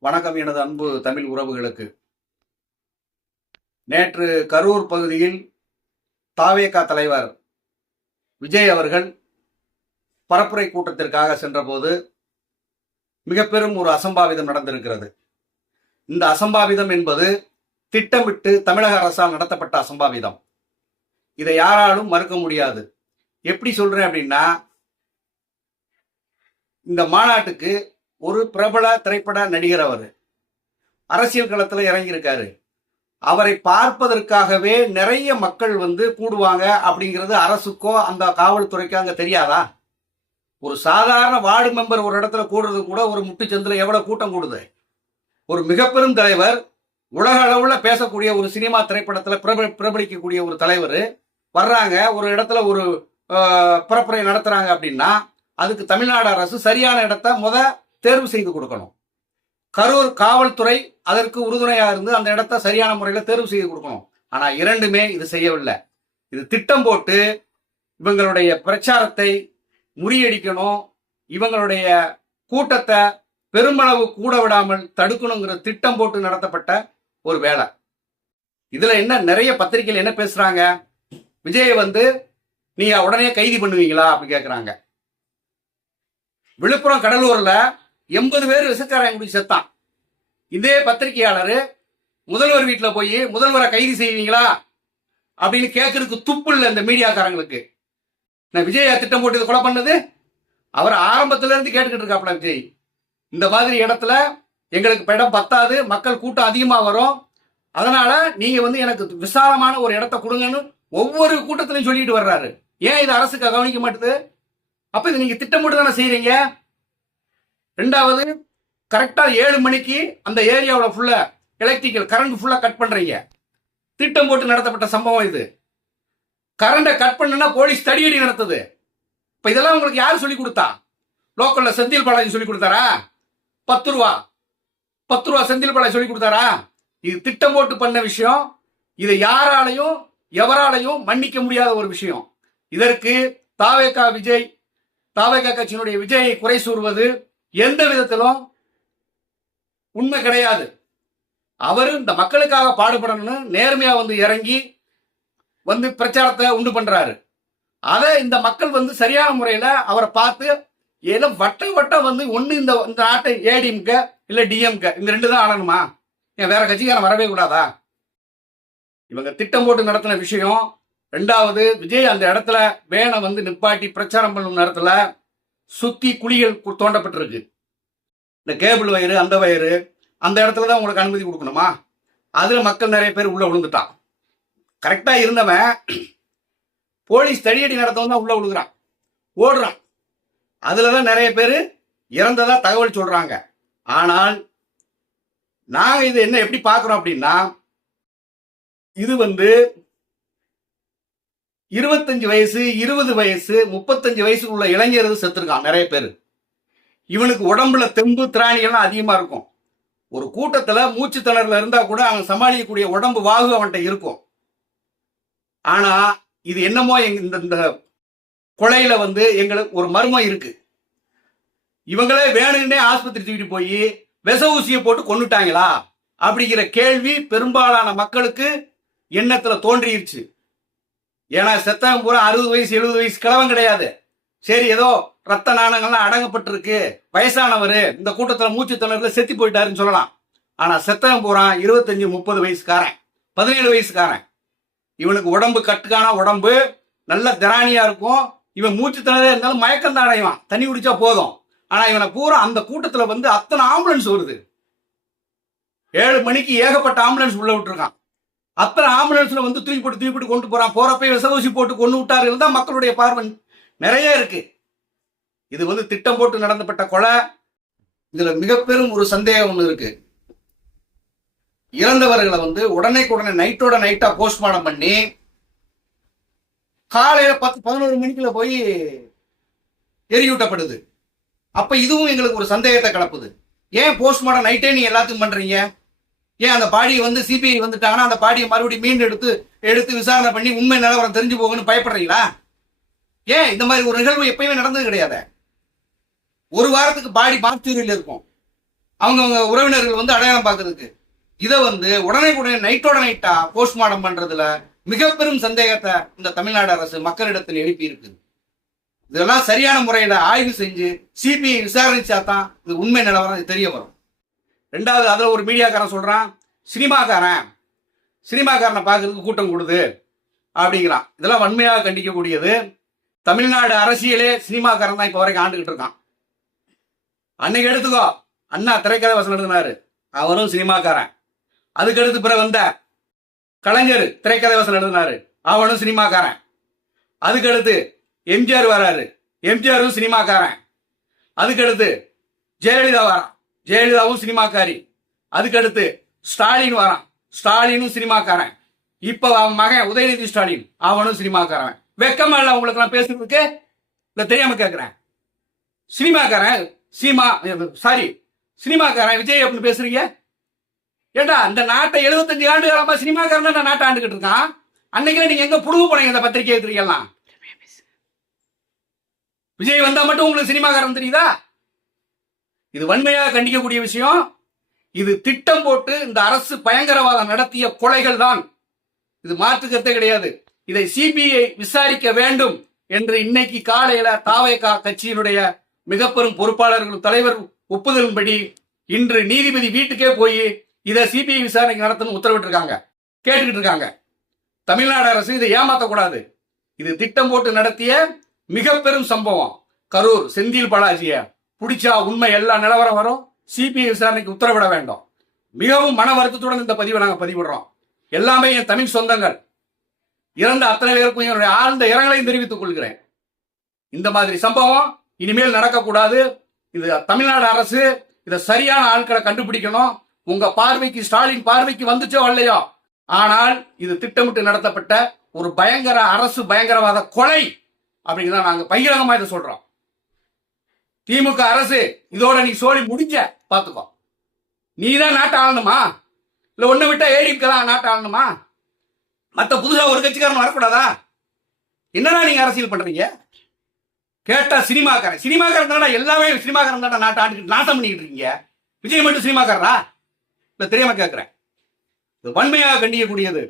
வணக்கம் எனது அன்பு தமிழ் உறவுகளுக்கு. நேற்று கரூர் பகுதியில் தாவேகா தலைவர் விஜய் அவர்கள் பரப்புரை கூட்டத்திற்காக சென்றபோது மிக பெரும் ஒரு அசம்பாவிதம் நடந்திருக்கிறது. இந்த அசம்பாவிதம் என்பது திட்டமிட்டு தமிழக அரசால் நடத்தப்பட்ட அசம்பாவிதம். இதை யாராலும் மறுக்க முடியாது. எப்படி சொல்றேன் அப்படின்னா இந்த மாநாட்டுக்கு ஒரு பிரபல திரைப்பட நடிகர் அவர். அரசியல் களத்தில் இறங்கியிருக்காரு. அவரை பார்ப்பதற்காகவே நிறைய மக்கள் வந்து கூடுவாங்க அப்படிங்கிறது அரசுக்கோ அந்த காவல்துறைக்கோ அங்கே தெரியாதா? ஒரு சாதாரண வார்டு மெம்பர் ஒரு இடத்துல கூடுறது கூட ஒரு முட்டுச்சந்தில் எவ்வளோ கூட்டம் கூடுது? ஒரு மிகப்பெரும் தலைவர் உலக அளவில் பேசக்கூடிய ஒரு சினிமா திரைப்படத்தில் பிரபல பிரபலிக்கக்கூடிய ஒரு தலைவர் வர்றாங்க ஒரு இடத்துல ஒரு பரப்புரை நடத்துகிறாங்க அப்படின்னா அதுக்கு தமிழ்நாடு அரசு சரியான இடத்த முத தேர்வு செய்து கொடுக்கணும். கரூர் காவல்துறை அதற்கு உறுதுணையாக இருந்து அந்த இடத்த சரியான முறையில் தேர்வு செய்து கொடுக்கணும். ஆனால் இரண்டுமே இது செய்யவில்லை. இது திட்டம் போட்டு இவங்களுடைய பிரச்சாரத்தை முறியடிக்கணும். இவங்களுடைய கூட்டத்தை பெருமளவு கூட விடாமல் தடுக்கணுங்கிற திட்டம் போட்டு நடத்தப்பட்ட ஒரு வேலை. இதுல என்ன நிறைய பத்திரிகையில் என்ன பேசுறாங்க? விஜயை வந்து நீங்க உடனே கைது பண்ணுவீங்களா? அப்படி கேட்குறாங்க விழுப்புரம் கடலூர்ல எண்பது பேர் விசச்சாராயம் குடி செத்தான். இதே பத்திரிகையாளர் முதல்வர் வீட்டில் போய் முதல்வரை கைது செய்வீங்களா அப்படின்னு கேட்கறதுக்கு துப்பு இல்லை இந்த மீடியாக்காரங்களுக்கு. நான் விஜயா திட்டம் போட்டு கொலை பண்ணது? அவர் ஆரம்பத்துல இருந்து கேட்டுக்கிட்டு இருக்காப்ல விஜய். இந்த மாதிரி இடத்துல எங்களுக்கு இடம் பத்தாது மக்கள் கூட்டம் அதிகமாக வரும். அதனால நீங்க வந்து எனக்கு விசாலமான ஒரு இடத்த கொடுங்கன்னு ஒவ்வொரு கூட்டத்திலையும் சொல்லிட்டு வர்றாரு. ஏன் இது அரசுக்கு கவனிக்க மாட்டுது? அப்ப இது நீங்க திட்டமிட்டு தானே செய்யறீங்க ரெண்டாவது கரெக்டாக ஏழு மணிக்கு அந்த ஏரியாவில் ஃபுல்லாக எலக்ட்ரிக்கல் கரண்ட் ஃபுல்லாக கட் பண்ணுறீங்க திட்டம் போட்டு நடத்தப்பட்ட சம்பவம் இது. கரண்டை கட் பண்ணுனா போலீஸ் தடியடி நடத்துது. இப்போ இதெல்லாம் உங்களுக்கு யார் சொல்லி கொடுத்தா? லோக்கலில் செந்தில் பாலாஜி சொல்லி கொடுத்தாரா? பத்து ரூபா. பத்து ரூபா செந்தில் பாலாஜி சொல்லி கொடுத்தாரா? இது திட்டம் போட்டு பண்ண விஷயம். இதை யாராலையும் எவராலையும் மன்னிக்க முடியாத ஒரு விஷயம். இதற்கு தாவேகா விஜய் தாவேகா கட்சியினுடைய விஜயை குறை சூறுவது எந்த விதத்திலும் உண்மை கிடையாது. அவர் இந்த மக்களுக்காக பாடுபடணும்னு நேர்மையா வந்து இறங்கி வந்து பிரச்சாரத்தை உண்டு பண்றாரு. அதை இந்த மக்கள் வந்து சரியான முறையில அவரை பார்த்து ஏதோ வட்ட வட்டம் வந்து ஒன்று இந்த இந்த நாட்டை ஏடிஎம்க இல்ல டிஎம்க இந்த ரெண்டு தான் ஆளணுமா? ஏன் வேற கட்சிக்காரன் வரவே கூடாதா? இவங்க திட்டம் போட்டு நடத்தின விஷயம் ரெண்டாவது விஜய் அந்த இடத்துல வேனை வந்து நிப்பாட்டி பிரச்சாரம் பண்ணும் நேரத்துல சுத்தி குழிகள் கு- தோண்டப்பட்டிருக்கு. இந்த கேபிள் வயிறு அந்த வயிறு அந்த இடத்துல தான் உங்களுக்கு அனுமதி கொடுக்கணுமா? அதுல மக்கள் நிறைய பேர் உள்ள விழுந்துட்டான். கரெக்டா இருந்தவன் போலீஸ் தடியடி நடத்தவன் தான் உள்ள விழுகிறான். ஓடுறான். அதில் தான் நிறைய பேர் இறந்ததா தகவல் சொல்றாங்க. ஆனால் நாங்க இது என்ன எப்படி பார்க்குறோம் அப்படின்னா இது வந்து இருபத்தஞ்சு வயசு இருபது வயசு முப்பத்தஞ்சு வயசு உள்ள இளைஞர்கள் செத்துருக்கான் நிறைய பேர். இவனுக்கு உடம்புல தெம்பு திராணிகள்லாம் அதிகமா இருக்கும். ஒரு கூட்டத்துல மூச்சு திணறல இருந்தா கூட அவன் சமாளிக்கக்கூடிய உடம்பு வாகு அவன்கிட்ட இருக்கும். ஆனா இது என்னமோ எங்க இந்த இந்த கொலையில வந்து எங்களுக்கு ஒரு மர்மம் இருக்கு. இவங்களே வேணும்னே ஆஸ்பத்திரி தூக்கிட்டு போய் விச ஊசியை போட்டு கொண்டுட்டாங்களா அப்படிங்கிற கேள்வி பெரும்பாலான மக்களுக்கு எண்ணத்துல தோன்றிருச்சு. ஏன்னா செத்தவன் பூரா அறுபது வயசு எழுபது வயசு கிழவன் கிடையாது. சரி ஏதோ ரத்த நாணங்கள்லாம் அடங்கப்பட்டிருக்கு. வயசானவர் இந்த கூட்டத்தில் மூச்சு திணறல செத்து போயிட்டாருன்னு சொல்லலாம். ஆனால் செத்தவன் பூரா இருபத்தஞ்சு முப்பது வயசுக்காரன். பதினேழு வயசுக்காரன். இவனுக்கு உடம்பு கட்டுக்கான உடம்பு நல்ல திராணியா இருக்கும். இவன் மூச்சு திணறே இருந்தாலும் மயக்கம் தான் அடைவான். தண்ணி குடிச்சா போதும். ஆனா இவனை பூரா அந்த கூட்டத்துல வந்து அத்தனை ஆம்புலன்ஸ் வருது ஏழு மணிக்கு ஏகப்பட்ட ஆம்புலன்ஸ் உள்ள விட்டுருக்கான். அத்தனை ஆம்புலன்ஸ்ல வந்து தூக்கி போட்டு தூக்கி போட்டு கொண்டு போறான். போறப்ப விச போட்டு கொண்டு விட்டார்கள் தான் மக்களுடைய பார்வை. நிறைய இருக்கு. இது வந்து திட்டம் போட்டு நடந்தப்பட்ட கொலை. இதுல மிக பெரும் ஒரு சந்தேகம் ஒண்ணு இருக்கு. இறந்தவர்களை வந்து உடனே உடனே நைட்டோட நைட்டா போஸ்ட்மார்டம் பண்ணி காலையில பத்து பதினோரு மணிக்குள்ள போய் எரியூட்டப்படுது. அப்ப இதுவும் எங்களுக்கு ஒரு சந்தேகத்தை கலப்புது ஏன் போஸ்ட்மார்டம் நைட்டே நீ எல்லாத்துக்கும் பண்றீங்க? ஏன் அந்த பாடியை வந்து சிபிஐ வந்துட்டாங்கன்னா அந்த பாடியை மறுபடியும் மீண்டும் எடுத்து எடுத்து விசாரணை பண்ணி உண்மை நிலவரம் தெரிஞ்சு போகணும்னு பயப்படுறீங்களா? ஏன் இந்த மாதிரி ஒரு நிகழ்வு எப்பயுமே நடந்தது கிடையாது. ஒரு வாரத்துக்கு பாடி மாத்தூரில் இருக்கும். அவங்கவுங்க உறவினர்கள் வந்து அடையாளம் பார்க்கறதுக்கு. இதை வந்து உடனே உடனே நைட்டோட நைட்டா போஸ்ட்மார்டம் பண்றதுல மிக பெரும் சந்தேகத்தை இந்த தமிழ்நாடு அரசு மக்களிடத்தில் எழுப்பி இருக்குது இதெல்லாம் சரியான முறையில ஆய்வு செஞ்சு சிபிஐ விசாரணைச்சா தான் இது உண்மை நிலவரம் தெரிய வரும். ரெண்டாவது அதில் ஒரு மீடியாக்காரன் சொல்கிறான் சினிமாக்காரன் சினிமாக்காரனை பார்க்கறதுக்கு கூட்டம் கொடுது அப்படிங்கிறான். இதெல்லாம் வன்மையாக கண்டிக்கக்கூடியது. தமிழ்நாடு அரசியலே சினிமாக்காரன் தான் இப்போ வரைக்கும் ஆண்டுகிட்டு இருக்கான். அன்னைக்கு எடுத்துக்கோ அண்ணா திரைக்கதை வசனம் எழுதினாரு. அவரும் சினிமாக்காரன். அதுக்கடுத்து பிற பிறகு வந்த கலைஞர் திரைக்கதை வசனம் எழுதினாரு. அவனும் சினிமாக்காரன். அதுக்கடுத்து எம்ஜிஆர் வராரு. எம்ஜிஆரும் சினிமாக்காரன். அதுக்கு அடுத்து ஜெயலலிதா வரான். ஜெயலலிதாவும் சினிமாக்காரி. அதுக்கு அடுத்து ஸ்டாலின் வரான். ஸ்டாலினும் சினிமாக்காரன். இப்ப அவன் மகன் உதயநிதி ஸ்டாலின். அவனும் சினிமாக்காரன். வெக்கமா இல்ல உங்களுக்கு நான் பேசுறதுக்கு? இல்ல தெரியாம கேக்குறேன். சினிமாக்காரன் சீமா சாரி சினிமாக்காரன் விஜய் அப்படின்னு பேசுறீங்க? ஏண்டா இந்த நாட்டை 75 ஆண்டு காலமா சினிமாக்காரன் தான் நாட்டை ஆண்டுகிட்டு இருக்கான்? அன்னைக்கு நீங்க எங்க புடுங்க போனீங்க இந்த பத்திரிகை எல்லாம் விஜய் வந்தா மட்டும் உங்களுக்கு சினிமாக்காரன் தெரியுதா? இது வன்மையாக கண்டிக்கக்கூடிய விஷயம். இது திட்டம் போட்டு இந்த அரசு பயங்கரவாதம் நடத்திய கொலைகள் தான் இது மாற்று கருத்தே கிடையாது. இதை சிபிஐ விசாரிக்க வேண்டும் என்று இன்னைக்கு காலையில தாவேகா கட்சியினுடைய மிக பெரும் பொறுப்பாளர்கள் தலைவர் ஒப்புதலின்படி இன்று நீதிபதி வீட்டுக்கே போய் இதை சிபிஐ விசாரணை நடத்தணும் உத்தரவிட்டிருக்காங்க. கேட்டுக்கிட்டு இருக்காங்க. தமிழ்நாடு அரசு இதை ஏமாத்தக்கூடாது. இது திட்டம் போட்டு நடத்திய மிக பெரும் சம்பவம். கரூர் செந்தில் பாலாஜிய. பிடிச்சா உண்மை எல்லா நிலவரம் வரும். சிபிஐ விசாரணைக்கு உத்தரவிட வேண்டும். மிகவும் மன வருத்தத்துடன் இந்த பதிவை நாங்கள் பதிவிடுறோம். எல்லாமே என் தமிழ் சொந்தங்கள். இறந்த அத்தனை பேருக்கும் என்னுடைய ஆழ்ந்த இரங்கலையும் தெரிவித்துக் கொள்கிறேன். இந்த மாதிரி சம்பவம் இனிமேல் நடக்கக்கூடாது. இது தமிழ்நாடு அரசு இதை சரியான ஆட்களை கண்டுபிடிக்கணும். உங்க பார்வைக்கு ஸ்டாலின் பார்வைக்கு வந்துச்சோ இல்லையோ? ஆனால் இது திட்டமிட்டு நடத்தப்பட்ட ஒரு பயங்கர அரசு பயங்கரவாத கொலை அப்படிங்கிறத நாங்கள் பகிரங்கமாக இதை சொல்றோம். திமுக அரசு இதோட நீ சோழி முடிஞ்ச பாத்துக்கோ. நீ தான் நாட்டை ஆளணுமா? இல்ல ஒண்ணு விட்டா ஏடிக்கு தான் நாட்டை ஆளணுமா? மத்த புதுசா ஒரு கட்சிக்காரன் வரக்கூடாதா? என்னடா நீங்க அரசியல் பண்றீங்க? கேட்டா சினிமாக்காரன். சினிமாக்காரன் தானே எல்லாமே சினிமாக்காரன் தானடா நாட்டை ஆண்டுக்கிட்டு நாசம் பண்ணிக்கிட்டு இருக்கீங்க. விஜய் மட்டும் சினிமாக்காரரா? இல்ல தெரியாம கேட்கிறேன் இது வன்மையாக கண்டிக்கக்கூடியது.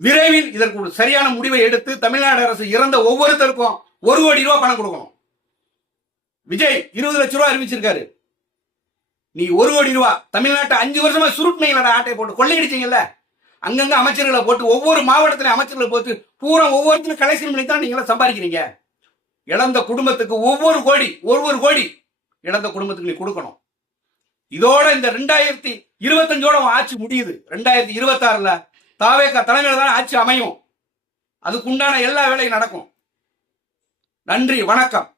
விரைவில் இதற்கு ஒரு சரியான முடிவை எடுத்து தமிழ்நாடு அரசு இறந்த ஒவ்வொருத்தருக்கும் ஒரு கோடி ரூபாய் பணம் கொடுக்கணும். விஜய் இருபது லட்சம் ரூபாய் அறிவிச்சிருக்காரு. நீ ஒரு கோடி ரூபா தமிழ்நாட்டை அஞ்சு வருஷமா சுருட்டினீங்களா ஆட்டை போட்டு கொள்ளையடிச்சீங்கல்ல? அங்கங்க அமைச்சர்களை போட்டு ஒவ்வொரு மாவட்டத்திலும் அமைச்சர்களை போட்டு பூரா ஒவ்வொருத்தரும் கலெக்ஷன் பண்ணி தான் நீங்க சம்பாதிக்கிறீங்க. இழந்த குடும்பத்துக்கு ஒவ்வொரு கோடி ஒவ்வொரு கோடி இழந்த குடும்பத்துக்கு நீ கொடுக்கணும். இதோட இந்த ரெண்டாயிரத்தி இருபத்தஞ்சோட ஆட்சி முடியுது. ரெண்டாயிரத்தி இருபத்தாறுல தாவேக்கா தலைமையில தான் ஆட்சி அமையும். அதுக்குண்டான எல்லா வேலையும் நடக்கும். நன்றி வணக்கம்.